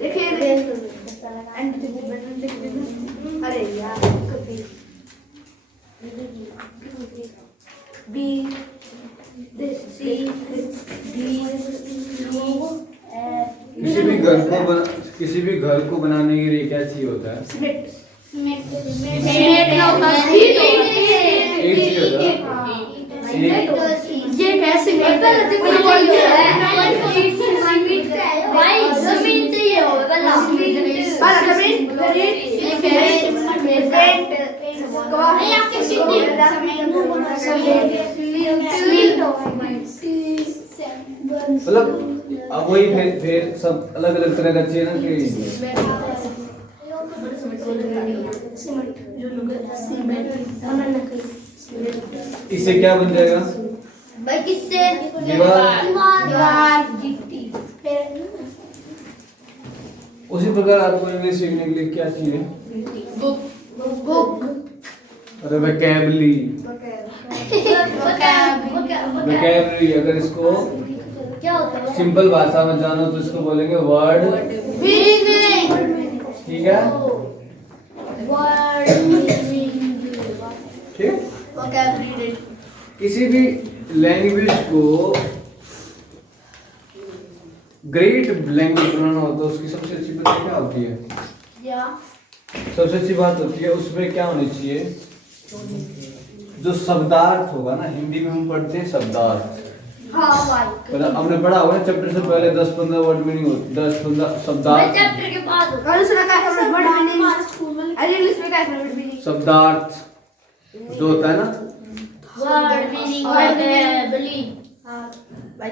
देखिए अरे यार बी सी डी किसी भी घर को बनाने के लिए क्या चाहिए होता है? ईंट चाहिए होता है। ये कैसे मतलब अब वही फिर सब अलग अलग तरह का चाहिए ना कि इससे क्या बन जाएगा? भाई किससे? दीवार। उसी प्रकार आपको इंग्लिश सीखने के लिए क्या चाहिए? बुक अरे वोकैबुलरी। अगर इसको क्या होता है? सिंपल भाषा में जानो तो इसको बोलेंगे वर्ड। ठीक है, ठीक। किसी भी लैंग्वेज को ग्रेट लैंग्वेज बनाना हो तो उसकी सबसे अच्छी बात क्या होती है? सबसे अच्छी बात होती है उसमें क्या होनी चाहिए? जो शब्दार्थ होगा ना, हिंदी में हम पढ़ते हैं शब्दार्थ। मतलब हमने पढ़ा होगा ना चैप्टर से पहले 10-15 वर्ड मीनिंग होती, 10-15 शब्दार्थ। चैप्टर के बाद शब्दार्थ जो होता है ना, वर्ड मीनिंग वोकैबुलरी।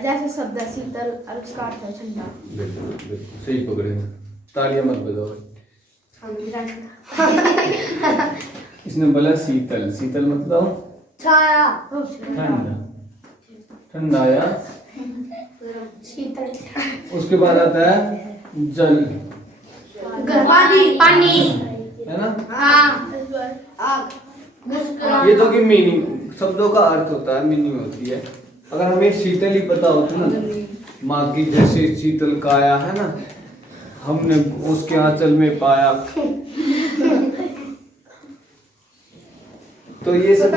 जैसे शब्द शीतल और उसका अर्थ है ठंडा। बिल्कुल सही पकड़े, तालियां मत बजाओ। इसने बोला शीतल, शीतल मतलब छाया, ठंडा, ठंडा या शीतल। उसके बाद आता है जल, पानी है ना। आग, ये तो कि मीनिंग, शब्दों का अर्थ होता है, मीनिंग होती है। अगर हमें शीतल ही पता होती ना, माँ की जैसे शीतल काया है ना, हमने उसके आंचल में पाया, तो ये सब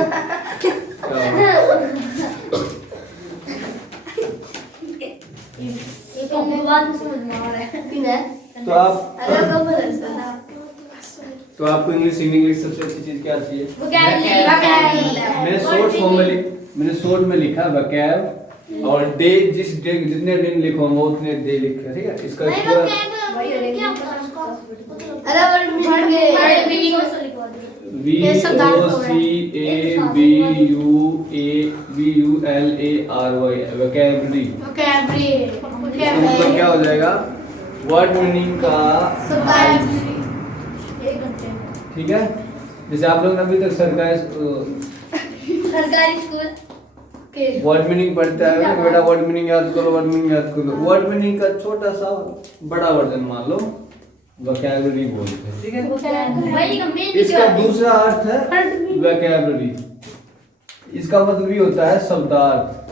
तो आपको इंग्लिश सीखने के लिए सबसे अच्छी चीज क्या चाहिए? मैंने शॉर्ट में लिखा वोकैब, और डे जितने दिन लिखूंगा उतने डे लिखा, ठीक है। इसका VOCABULARY वोकैबुलरी। मतलब क्या हो जाएगा? वर्ड मीनिंग का, ठीक है। जैसे आप लोग अभी तक सरकारी स्कूल वर्ड मीनिंग पढ़ते हैं ना, बेटा वर्ड मीनिंग याद करो, वर्ड मीनिंग याद करो। वर्ड मीनिंग का छोटा सा बड़ा वर्जन मान लो वोकैबुलरी बोलते हैं, ठीक है। इसका दूसरा अर्थ है वोकैबुलरी, इसका मतलब भी होता है शब्दार्थ,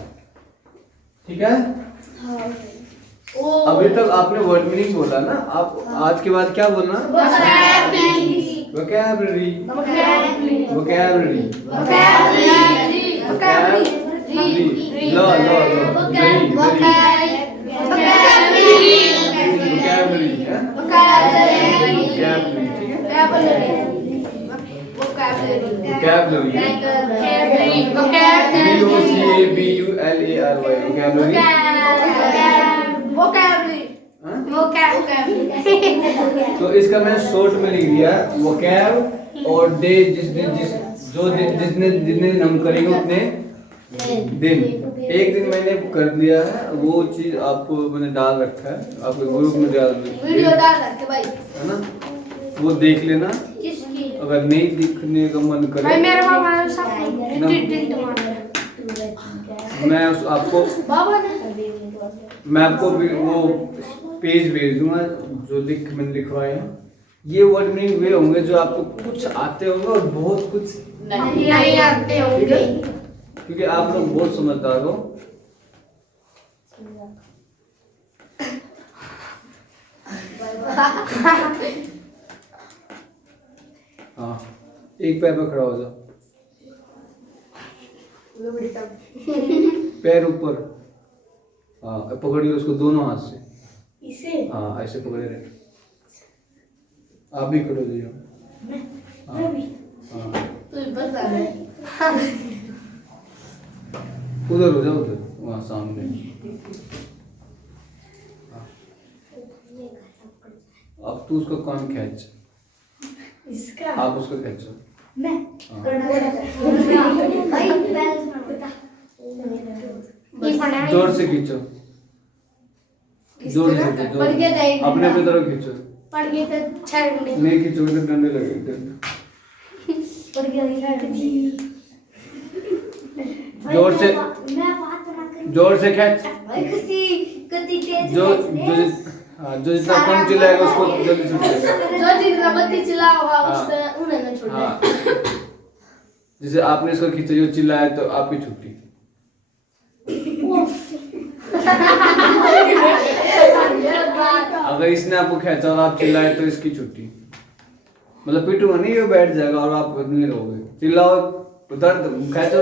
ठीक है। अभी तक आपने वर्ड मीनिंग बोला ना, आप आज के बाद क्या बोलना? वोकैबुलरी, वोकैबुलरी, लो तो इसका मैंने शॉर्ट में लिख दिया वोकैब और डे, जिस दिन हम करेंगे उतने दिन। एक दिन मैंने कर दिया है, वो चीज आपको मैंने डाल रखा है, आपके ग्रुप में वीडियो डाल रखे भाई, है ना, वो देख लेना। अगर नहीं दिखने का मन करे भाई मेरे मामा ने मैं आपको वो पेज भेज दूंगा जो मैंने लिखवाए हैं। ये वर्ड मीनिंग वे होंगे जो आपको कुछ आते होंगे और बहुत कुछ नहीं आते होंगे, क्योंकि आप लोग बहुत समझदार हो। हाँ, एक पैर पे खड़ा हो जाओ, पैर ऊपर। हाँ, पकड़िए उसको दोनों हाथ से। इसे हाँ, ऐसे पकड़े रहे। आप भी खड़े हो जाइए। हाँ, हाँ, तो बता रहे उधर हो जाओ, उधर वहाँ सामने। हाँ। अब तू उसका कान खींच, इसका आप उसको खींचो। मैं हाँ। भाई बैलेंस में बता जोर से खींचो, जोर से खींचो, पड़ गया था एक अपने पे तरफ खींचो। पड़ गए थे 6 घंटे नहीं खींचोगे तो डंडे लगेंगे। पड़ गया घंटे जोर से, मैं बात ना करूं जोर से खींच। भाई कति तेज जो हाँ, जो जितना कम चिल्लाएगा उसको जल्दी छूटेगा। जो जितना बत्ती चिल्ला होगा हाँ। उससे उन्हें ना छोड़ना हाँ, जैसे आपने इसको खींचा, जो चिल्लाया तो आपकी छुट्टी। अगर इसने आपको खींचा और आप चिल्लाए तो इसकी छुट्टी। मतलब पिटूंगा नहीं, ये बैठ जाएगा और आप नहीं रहोगे। चिल्लाओ, दर्द खींचो।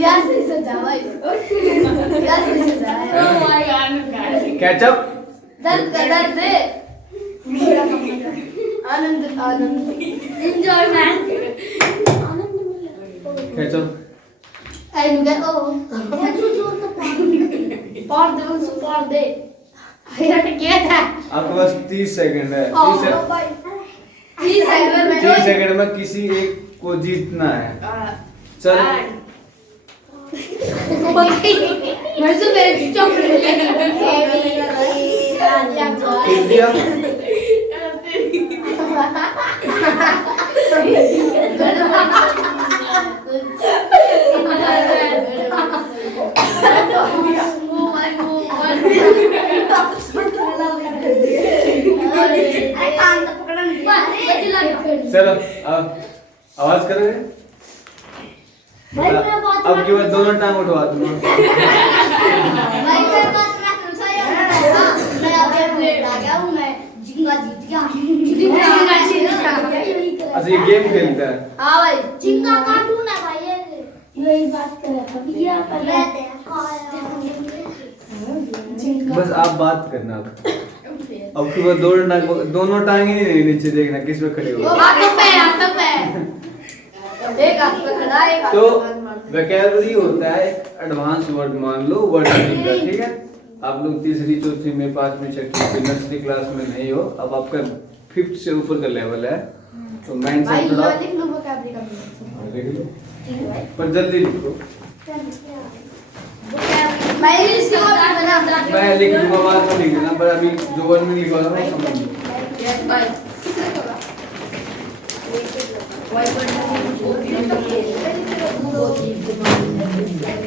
यार सही सजा भाई यार सही सजा कैचअप। दर्द का दर्द है आनंद आनंद एंजॉयमेंट कैचअप। आई नु गए ओ पार दे उस पार दे हट गया था आपके पास 30 सेकंड है। 30 सेकंड में 30 सेकंड में किसी एक को जीतना है। चल, मैं तो मेरे चॉकलेट खेल दिया। चलो, आवाज करोगे? भाई मैं बात अब की बार दोनों टांग उठवा दूंगा। भाई मैं बात ना करूं सही है मैं अभी आ गया हूं मैं जिंगा जीत गया अच्छा, ये गेम खेलता है। हाँ भाई जिंगा काटू ना भाई ये यही बात कर रहा था भैया पहले बस आप बात करना। अब की बार दोनों टांग ही नहीं नीचे देखना किस पे खड़े हो। हाथों पे एक हाथ पे खड़ा एक हाथ तो पे हाथ मार वोकैबुलरी होता है एक एडवांस वर्ड, मान लो वर्ड मीनिंग का, ठीक है। आप लोग तीसरी, चौथी में, 5वीं, 6वीं, नर्सरी क्लास में नहीं हो, अब आपका 5th से ऊपर का लेवल है, तो माइंड भाई से थोड़ा लिख लो वोकैबुलरी का लिख लो, पर जल्दी लिखो। मैं इसके बाद बना मैं लिख दूंगा, बाद में लिख देना, पर अभी जो वर्ड में लिखवा रहा हूँ समझ लो। भाई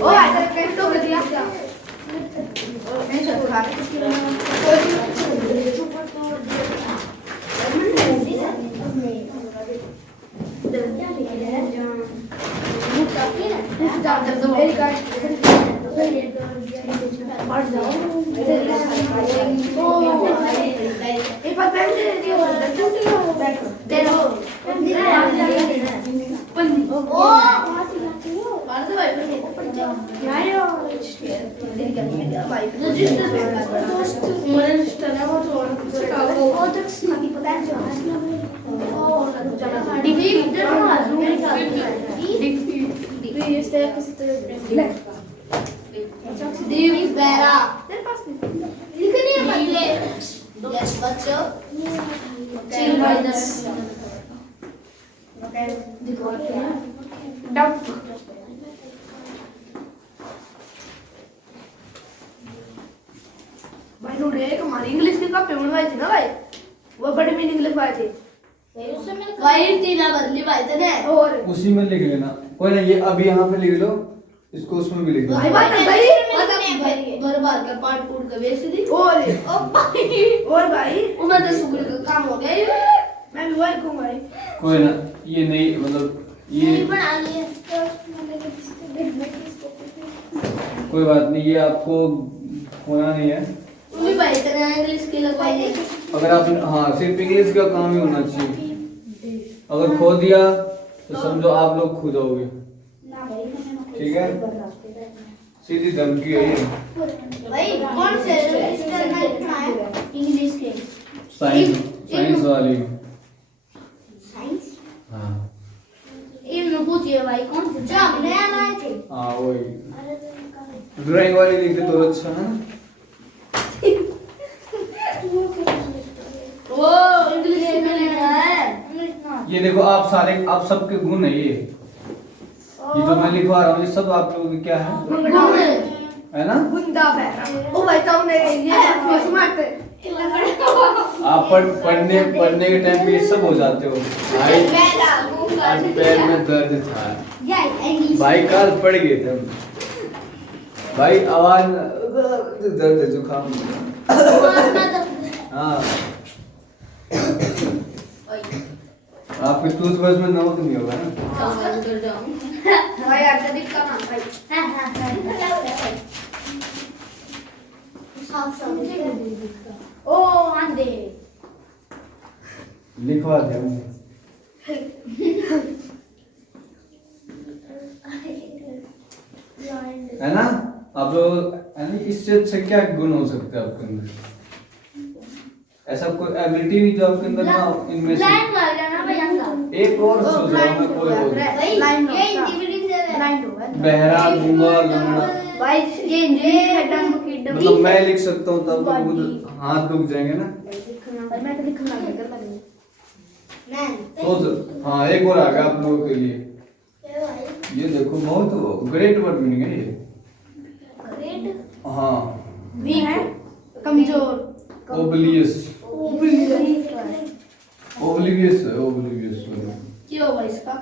ओ आइए पेट तो कर दिया नहीं चल खा भाई नोट एक हमारी इंग्लिश की कॉपी बनवाई थी ना भाई, वो बड़े मीनिंग लिखवाए थे भाई तीना बदली भाई तने और उसी में लिख लेना, कोई ना, ये अभी यहाँ पे लिख लो, इसको उसमें भी लिख लो। भाई बात भाई भर भर कर पाट फूट कर बेच दी और और भाई उन्हें तो शुक्र का काम हो गया मैं भी वही कहूँ भाई कोई ना, ये नहीं, मतलब ये बना लिए कोई बात नहीं, ये आपको होना नहीं है। उन्हीं भाई इतना इंग्लिश के लगवाइए। अगर आप हाँ सिर्फ इंग्लिश का काम ही होना चाहिए, अगर खो दिया तो समझो आप लोग खो जाओगे। ठीक है, सीधी धमकी है ये। भाई कौन से इसका लिखना है इंग्लिश के? साइंस वाली। साइंस? हाँ इन्होंने पूछिए भाई कौन से जो हमने आए थे। हाँ वही ड्राइंग वाली लिखते तो अच्छा है। वो इंग्लिश में लिखा है। ये देखो आप सारे आप सबके गुण है ये जो मैं लिखवा रहा हूँ ये सब आप लोगों की क्या है ना? गुंडा है ओ भाई तुमने ये स्मार्ट आप पढ़ने के टाइम पे ये सब हो जाते हो। भाई आज पैर में दर्द था भाई, कल पड़ गए थे हम। भाई आवाज दर्द है जुकाम। हाँ आपके टूथब्रश में नमक नहीं होगा ना? भाई आज दिख का नाम भाई ओ आंधे लिखवा दे हमने। है ना? आप लोग यानी इससे अच्छा क्या गुण हो सकता है आपके अंदर? ऐसा कोई एबिलिटी नहीं जो आपके अंदर ना इनमें से लाइन मार गया ना भैया का। एक और सुझाव मैं कोई बोल भाई ये इंडिविजुअल से लाइन होगा बहरा गूंगा लंगड़ा। भाई ये इंग्लिश मतलब मैं लिख सकता हूँ तब खुद हाथ दुख जाएंगे ना। मैं तो लिखना नहीं कर लगी सोच हाँ एक और आ गया आप लोगों के लिए। ये देखो बहुत ग्रेट वर्ड मीनिंग है ये। हाँ वीक कमजोर ओब्लियस क्या होगा इसका?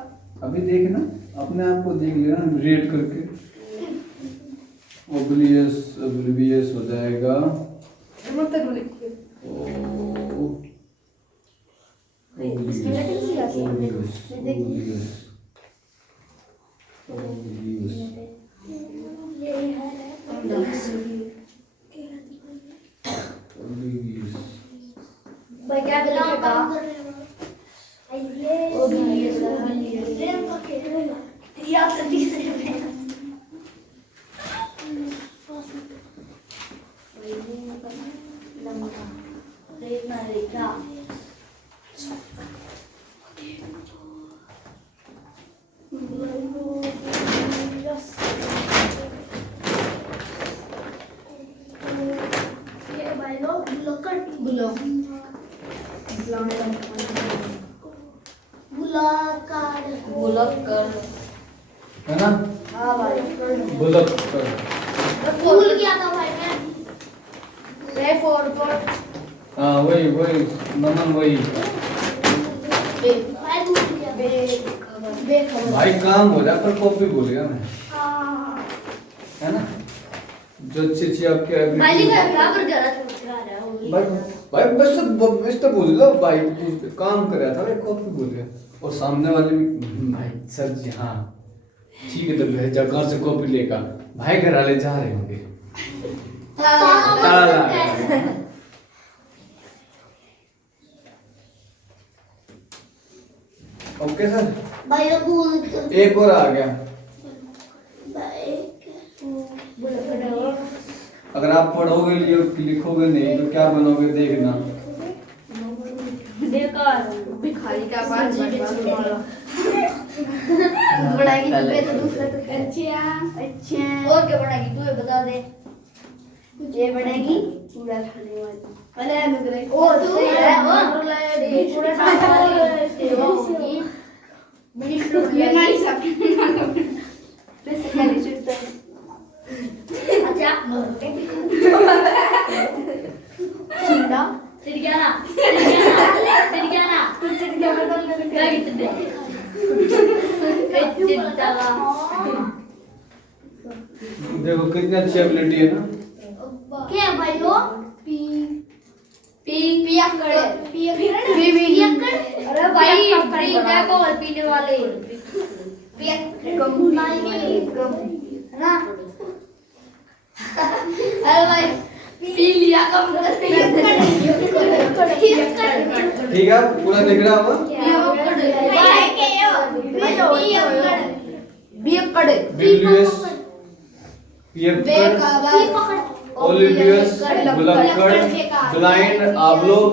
अभी देखना अपने आप को देख लेना रेट करके। ओब्लिवियस हो जाएगा। भाई क्या लिखेगा? है ना? हाँ भाई बुलक भूल गया था भाई मैं। रे फोर हाँ वही नमन वही। भाई भूल गया। भाई काम हो जाए पर कॉपी भूल गया मैं। हाँ। है ना? जो अच्छी आपके भाई ability- का बराबर जरा छोटा रहा है भाई बस तो भूल लो भाई काम कर रहा था भाई कॉपी भूल गया। और सामने वाले भी भाई सर जी हाँ ठीक है तो भेजा घर से कॉपी लेकर भाई घर वाले जा रहे होंगे। ताला लगा। ओके सर भाई भूल एक और आ गया। अगर आप पढ़ोगे लिखोगे नहीं तो क्या बनोगे देखना। भिखारी का पास बढ़ाएगी तो दूसरा तो अच्छा और क्या बनाएगी तू ये बता दे। ये बढ़ेगी पूरा खाने वाली पहले अनुग्रह ओ तू है वो पूरा खाने वाली वो होगी मिनिस्टर ये नहीं सब वैसे खाली छुट्टा अच्छा चिंता चिढ़ गया ना चिढ़ गया ना चिड़ गया मैं क्या कितने चिढ़ता देखो कितनी अच्छी एबिलिटी है ना। क्या है भाई वो पी पियक्कड़ पियक्कड़ अरे भाई क्या को पीने वाले पियक्कड़ है ना। अरे भाई पी लिया कम कर ठीक है पूरा लिख रहा होगा बिलियस पियक्कड़ ओलिवियस बुलक्कड़ ब्लाइंड आप लोग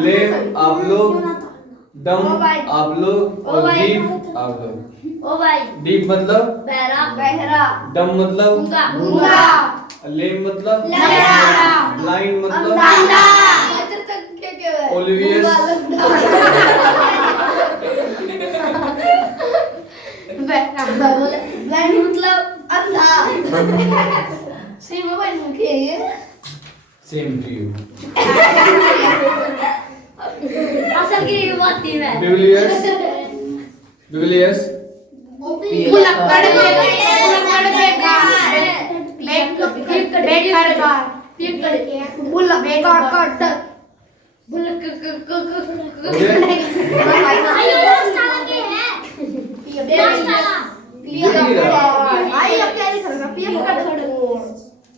लेम आप लोग डम आप लोग और डीप आप लोग ओ भाई डीप मतलब बहरा डम मतलब गूंगा लेम मतलब लंगड़ा ब्लाइंड मतलब अंधा ओलिवियस ब्लाइंड मतलब अंधा सीमा भाई मुखी है ये सेम टू यू असल की बात थी मैं बिलियस बिलियस बुलक्कड़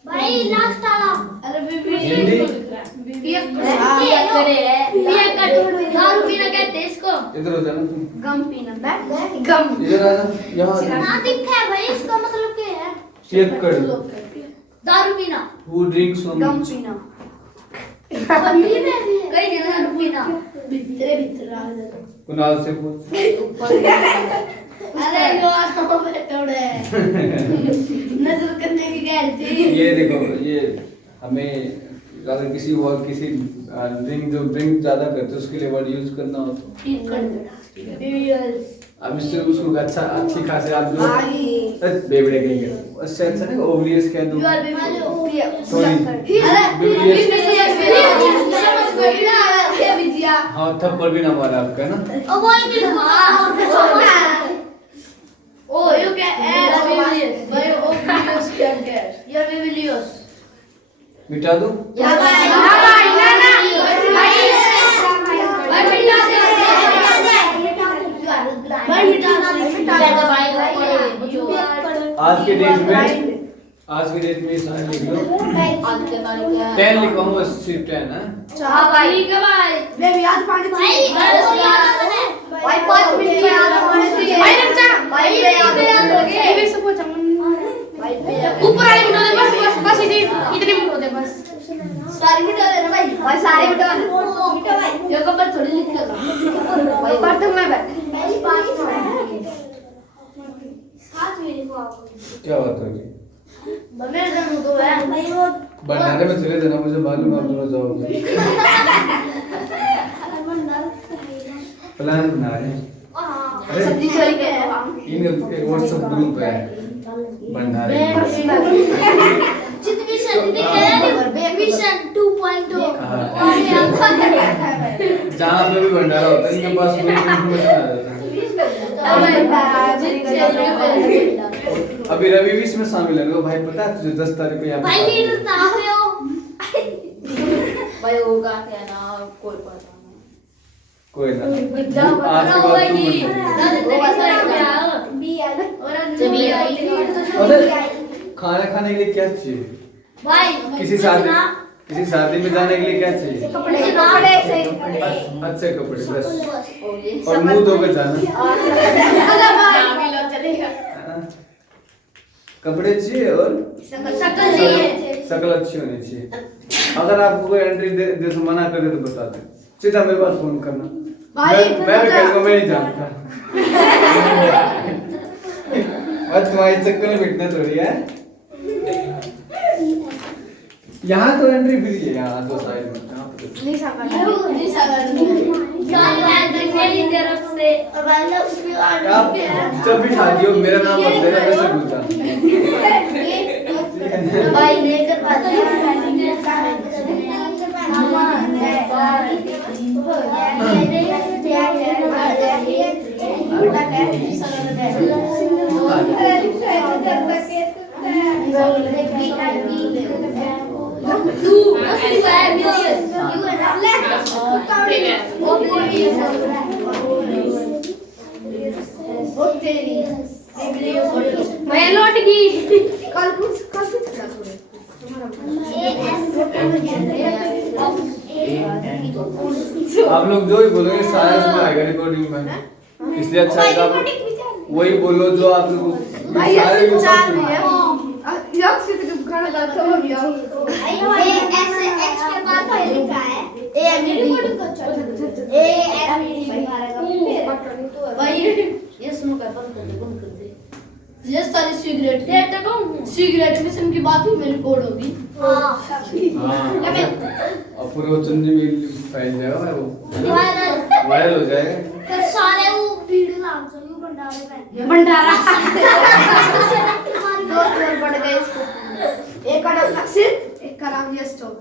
भाई लास्ट वाला अरे हिंदी दारू पीना कहते हैं इसको इधर हो जाना तुम गम पीना गम इधर आ जा यहाँ आ जा ना दिखा है भाई इसका मतलब क्या है पियक्कड़ दारू पीना who drinks from गम पीना कई जगह दारू पीना भीतर कुणाल से पूछ अरे वो बैठोड़े नजर करने की गारंटी ये देखो ये हमें अगर किसी ड्रिंक जो ड्रिंक ज्यादा करते हैं उसके लिए वर्ड यूज करना हो तो अब इससे उसको अच्छा अच्छी खासी आप लोग बेबड़े कहेंगे उससे अच्छा नहीं ओवलियस कह दो सॉरी हाँ थप्पड़ भी ना मारा आपका ना ओ बोल भी ओ यू कैन एड भाई ओ videos can care your videos मिटा दो या भाई ना भाई मिटा आज के डेट में साइन लिख लो 10 लिखवाऊंगा सिर्फ 10 है हां भाई ठीक है भाई मैं याद पानी भाई 5 मिनट में याद पानी भाई रचा भाई याद हो गए ये सब पूछा ऊपर वाले मिटा दे बस इतने मिनट होते बस सारी मिटा दे ना भाई सारे मिटा भाई ये कब थोड़ी लिख कर भाई पर तुम मैं बैठ पहली 5 साथ में लिखो क्या बात होगी मेरे जन्म तो है भाई वो भंडारे में चले जाना मुझे मालूम है आप दोनों जाओगे प्लान बना रहे हैं अरे सब्जी चल के है इन व्हाट्सएप ग्रुप है भंडारे जितनी सदी के मिशन 2.0 जहाँ पे भी भंडारा होता है इनके पास कोई इन्फॉर्मेशन आ जाता है अभी रवि भी इसमें शामिल है ना भाई पता है तुझे 10 तारीख को यहाँ भाई लीडर कहाँ पे हो भाई होगा क्या ना कोई पता कोई ना आज आज के बाद तू अरे खाना खाने के लिए क्या चाहिए भाई किसी शादी में जाने के लिए क्या चाहिए कपड़े अच्छे कपड़े बस और मुंह धो के जाना कपड़े चाहिए और शकल अच्छी होनी चाहिए अगर आपको कोई एंट्री दे तो मना करे तो बता दे सीधा मेरे पास फोन करना मैं भी कहूँगा मैं नहीं जानता बस तुम्हारे चक्कर में बिटना थोड़ी है यहाँ तो एंट्री फ्री है यहाँ दो साइड में जब भी शादी हो मेरा नाम मत लेना वैसे पूछा भाई लेकर मैं लौट गई कल कुछ आप लोग जो ही बोलोगे सारा इसमें आएगा रिकॉर्डिंग में, इसलिए अच्छा है आप वही बोलो जो आप लोग भाई सारे ऐसे यूज चार करते है हैं। यार से तो गाना गाता हो गया ये ऐसे एक्स के बाद ये लिखा है ए एम डी भाई ये सुनो क्या बंद कर दे ये सारी सिगरेट मिशन की बात ही में रिकॉर्ड होगी हाँ और पूरे वो चंदी में फैल जाएगा वो वायरल हो जाएगा। फिर सारे वो भीड़ लाग चलो भंडारा दो और बढ़ गए इसको, एक का नाम नक्सिर, एक का नाम यश चौक।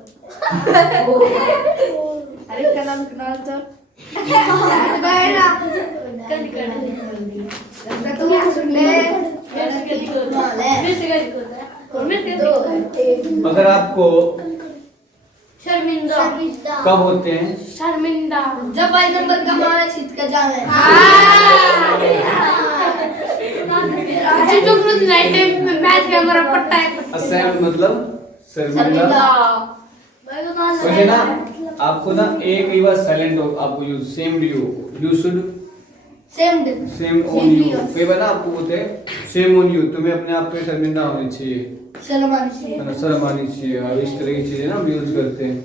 अरे का नाम कुणाल चौक गए ना तुम सुन ले अगर आपको शर्मिंदा कब होते हैं शर्मिंदा जब भाई नंबर का हमारा सीट का जाना है जो कुछ नाइट में मैच का हमारा पट्टा है असहम मतलब शर्मिंदा। वैसे ना आपको ना एक ही बार साइलेंट हो आपको use same you should same on you. कई बार ना आपको बोलते हैं सेम ऑन यू, तुम्हें अपने आप पे शर्मिंदा होनी चाहिए, शर्म आनी चाहिए। और इस तरह की चीजें ना हम यूज करते हैं।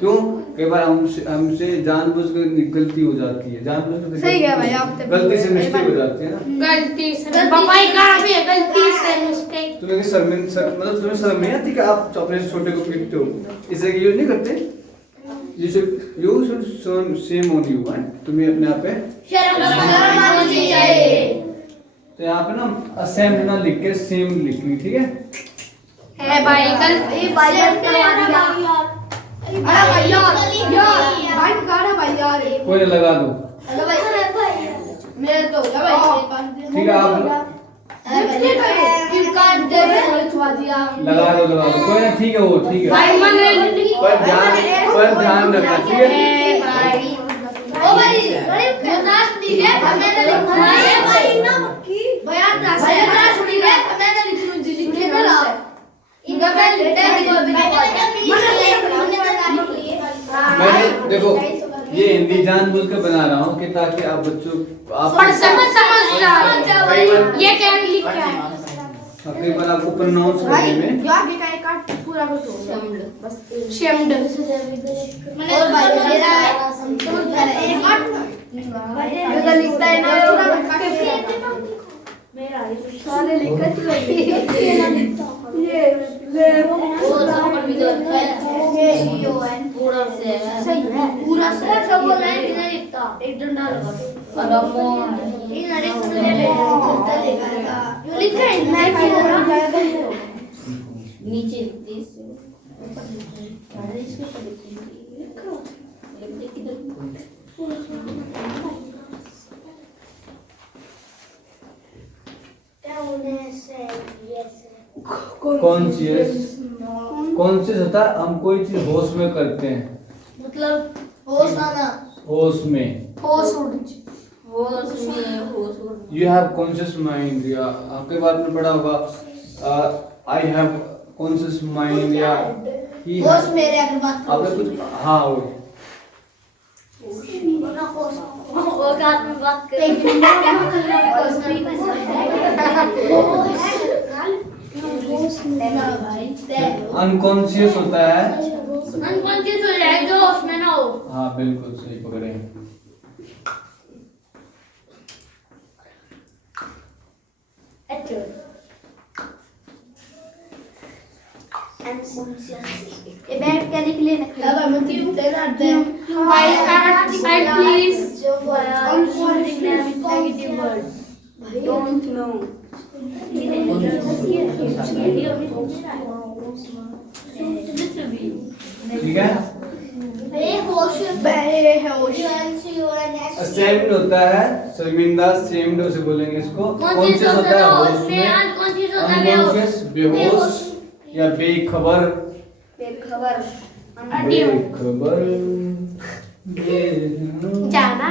क्यों? कई बार हमसे जानबूझकर गलती हो जाती है, जानबूझकर सही है भाई, आप तो गलती से मिस्टेक हो जाती है ना। गलती से पापाई का भी है, गलती से मिस्टेक। तुम्हें मतलब तुम्हें शर्म नहीं आती कि आप अपने छोटे को पीटते हो, इसे यूज नहीं करते। You should same on you, तुम्हें अपने आप पे शर्म आनी चाहिए। तो यहाँ पे ना असेम ना लिख के सेम लिखनी, ठीक है? है भाई गलती भाई करवा दिया। अरे भाई यार भाई गाना भाई यार कोई ना लगा दो, हेलो भाई मेरे तो क्या भाई ठीक है? आप लगा दो कोई ना, ठीक है वो ठीक है। भाई मन पर ध्यान रखना, ठीक है? ओ भाई बता दी है मैंने लिखा है भाई ना की बयान ना सुनी है मैंने लिखूं जी लिखे ना ला इनका मैं लेटर मैंने देखो ये हिंदी जानबूझ कर बना रहा हूँ कि ताकि आप बच्चों आप समझ जाओ ये क्या लिखा है। कई बार आपको प्रोनाउंस करने में यार बेटा एक काट पूरा कुछ हो गया बस शेम्ड और भाई मेरा एक काट जो लिखता है ना मेरा सारे लिखत ये ले पूरा से सब लाइन नहीं लिखता एक डंडा लगा ये नरेश ने ले लिखा जो लिखा है नीचे कॉन्शियस होता है हम कोई चीज होश में करते हैं, मतलब होश आना होश में। होश यू हैव कॉन्शियस माइंड, या आपके बारे में पढ़ा होगा आई हैव कॉन्शियस माइंड, या ही होश मेरे अगर बात आपने कुछ हाँ वो अनकॉन्शियस होता है, अनकॉन्शियस हो जाए जो उसमें ना हो। हाँ बिल्कुल सही पकड़े हैं। ये बैठ के लिख लेना अब हम क्यों तेरा दे भाई side please negative word don't know ठीक है? असेम्ड होता है शर्मिंदा, सेम्ड उसे बोलेंगे इसको। कॉन्शियस होता है होश में, अनकॉन्शियस बेहोश या बेखबर। बेखबर जाना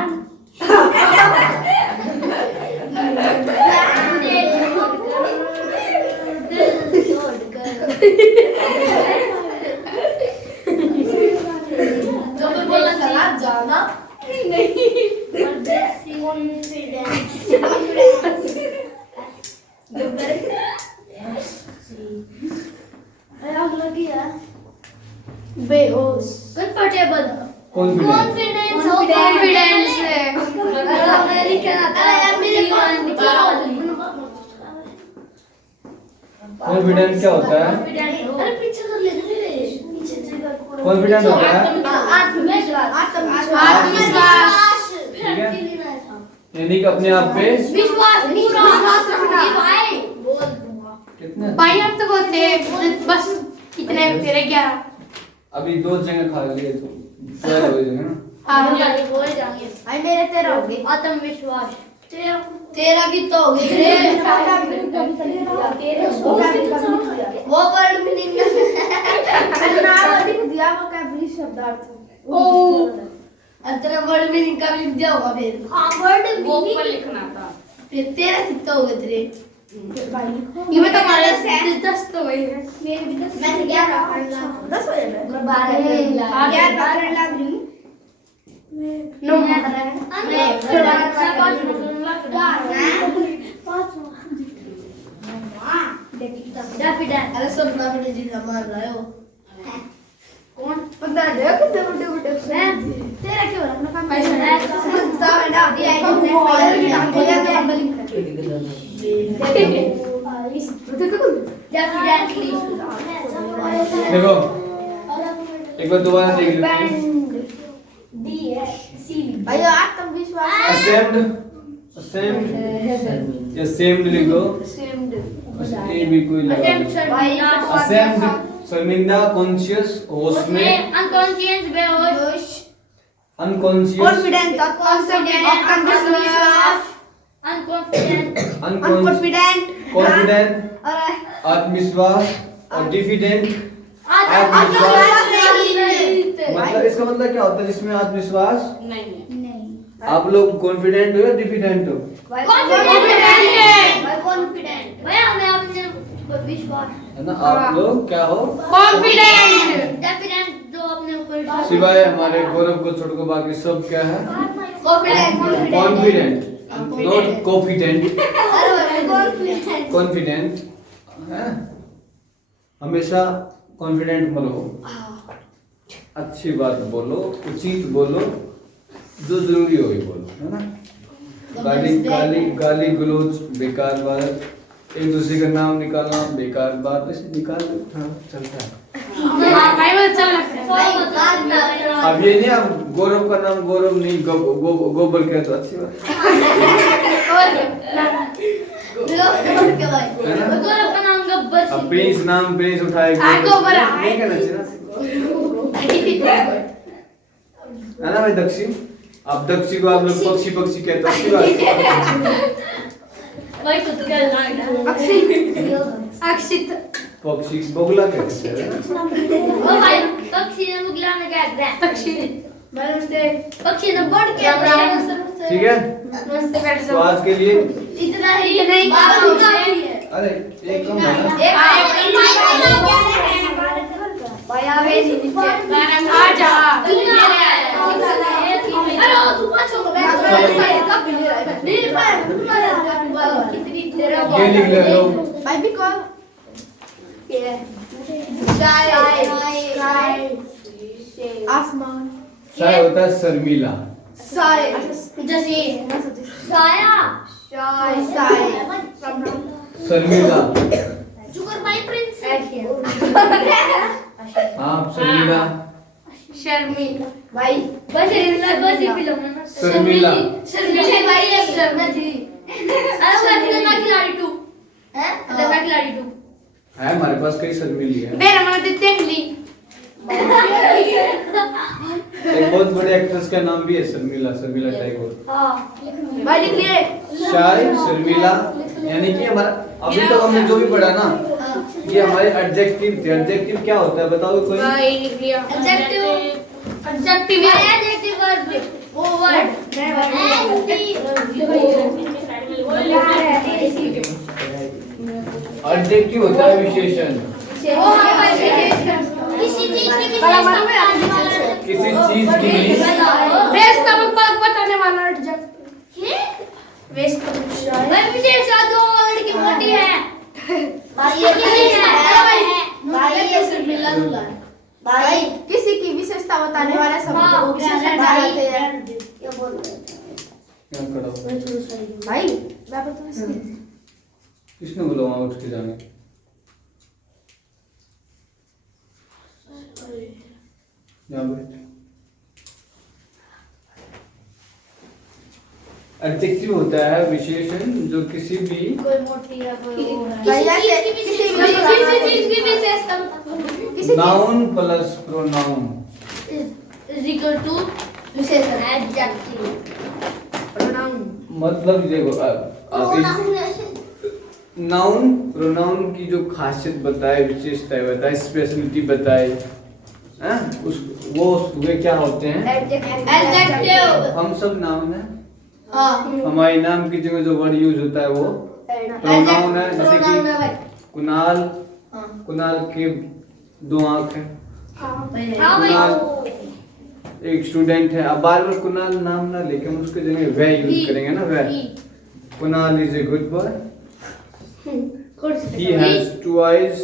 ना बेहोश कंफर्टेबल कॉन्फिडेंट कॉन्फिडेंस है कॉन्फिडेंट क्या होता है? अरे पीछे कर ले कॉन्फिडेंट होता है आत्मविश्वास ठीक है यानी कि अपने आप पे विश्वास पूरा भाई बोल दूंगा कितने भाई अब तो बोलते बस इतने तेरे क्या अभी 2 जगह खा लिए तो क्या हो जाएगा ना हाँ बोल जाएंगे भाई मेरे तेरा हो गए आत्मविश्वास तेरा की तो हो गई वो वर्ड मीनिंग दिया वो कैबरी शब्दार्थ ओ तेरा वर्ड मीनिंग का लिख दिया होगा फिर हाँ वर्ड वो मीनिंग पर लिखना था फिर तेरा कितना हो गए तेरे ये बता हमारे 10 तो हुए हैं मैं 11 पढ़ना 10 हो जाए मैं 12 पढ़ लग रही नो अरे सब नाम जी मार रहे हो कौन पता है कितने बड़े तेरा क्या हो रहा है ना पैसा है ना दिया देखो एक बार दोबारा देख लेते हैं असेम्ड या सेम्ड लिखो ए भी कोई लगा असेम्ड शर्मिंदा कॉन्शियस होश में अनकॉन्शियस बेहोश अनकॉन्शियस कॉन्फिडेंट अनकॉन्फिडेंट कॉन्फिडेंट आत्मविश्वास और डिफिडेंट मतलब इसका मतलब क्या होता है जिसमें आत्मविश्वास नहीं है आप लोग कॉन्फिडेंट हो या डिफिडेंट हो है ना आप लोग क्या हो कॉन्फिडेंट सिवाय हमारे गौरव को छोड़ को बाकी सब क्या है कॉन्फिडेंट नॉट कॉन्फिडेंट कॉन्फिडेंट है हमेशा कॉन्फिडेंट बनो अच्छी बात बोलो उचित बोलो जो जरूरी हो ये बोलो है ना गाली गलोच बेकार बात एक दूसरे का नाम निकालना बेकार बात ऐसे निकाल दो हाँ चलता है भाई वो अच्छा लगता है अब ये नहीं अब गौरव का नाम गौरव नहीं गोबर कहे तो अच्छी बात है ना अब प्रिंस नाम प्रिंस उठाए गोबर नहीं कहना चाहिए ना है ना भाई दक्षी अब दक्षी को आप लोग पक्षी पक्षी कहते हो अच्छी बात अक्षित पक्षी बगुला कहते हैं ठीक है तो आज के लिए इतना ही नहीं अरे एक कम है ना ये लिख ले लो आसमान साय होता है शर्मिला शर्मिला हाँ शर्मिला शर्मिला भाई शर्मिला है हमारे पास कई शर्मिली है मेरा मन देख ली एक बहुत बड़े एक्ट्रेस का नाम भी है शर्मिला शर्मिला टैगोर भाई लिख लिए शाय शर्मिला यानी कि हमारा अभी तक हमने जो भी पढ़ा ना ये हमारे एडजेक्टिव थे एडजेक्टिव क्या होता है बताओ कोई भाई लिख लिया एडजेक्टिव वर्ब वो वर्ड एडजेक्टिव होता है विशेषण किसी चीज की किसी चीज की बताने वाला हट जा। वेस्ट भाई विशेष दो लड़की मोटी है भाई ये सिर्फ मिला जुला है। भाई किसी की विशेषता बताने वाला शब्द को विशेषण डालते हैं। क्या बोल रहे क्या करो भाई मैं बताऊं इसकी किसने बोला वहां उठ के जाने? यहाँ बैठ। एडजेक्टिव होता है विशेषण जो किसी भी कोई मोटी है कोई भैया से किसी चीज की विशेषता noun plus pronoun is equal to विशेषण एडजेक्टिव प्रोनाउन मतलब देखो नाउन प्रोनाउन की जो खासियत बताए, विशेषताएं बताए, स्पेशलिटी बताए, हैं उस वो वे क्या होते हैं? एडजेक्टिव। हम सब नाउन है। हां हमारे नाम की जगह जो वर्ड यूज होता है वो प्रोनाउन है। जैसे कि कुणाल, कुणाल के 2 आंख है। कुणाल एक स्टूडेंट है। अब बार बार कुणाल नाम ना लेके हम उसके जगह वह यूज करेंगे ना, वह। Kunal is a good boy, he has 2 eyes,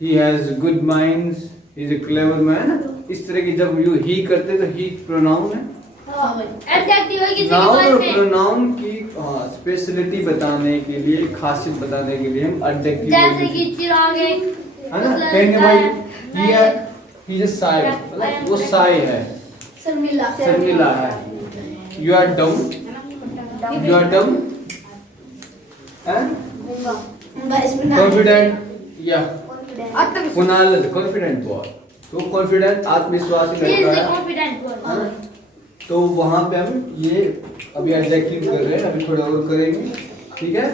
he has good minds, he is a clever man। इस तरह की जब यू ही करते तो ही प्रोनाउन है। एडजेक्टिव है किसी नाउन के और पास में प्रोनाउन की स्पेशलिटी बताने के लिए, खासियत बताने के लिए हम एडजेक्टिव जैसे कि चिराग एक है ना, कहेंगे भाई he is साई, मतलब वो साई है, शर्मिला है। you are dumb, you are dumb, confident, या कुणाल कॉन्फिडेंट बॉय, तो कॉन्फिडेंट आत्मविश्वासी he is लड़का the है। confident one। तो वहां पे हम ये अभी एडजेक्टिव कर रहे हैं, अभी थोड़ा और करेंगे, ठीक है?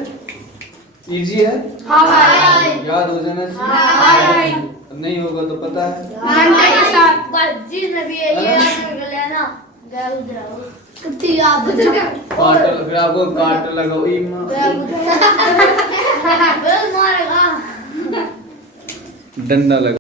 इजी है, हां भाई याद हो जाना हाँ। चाहिए। नहीं होगा तो पता है घंटे के साथ जी ने भी ये याद कर लेना गया उधर कितनी याद कार्टल, फिर आपको कार्टल लगाओ इमा मारेगा डंडा लगा।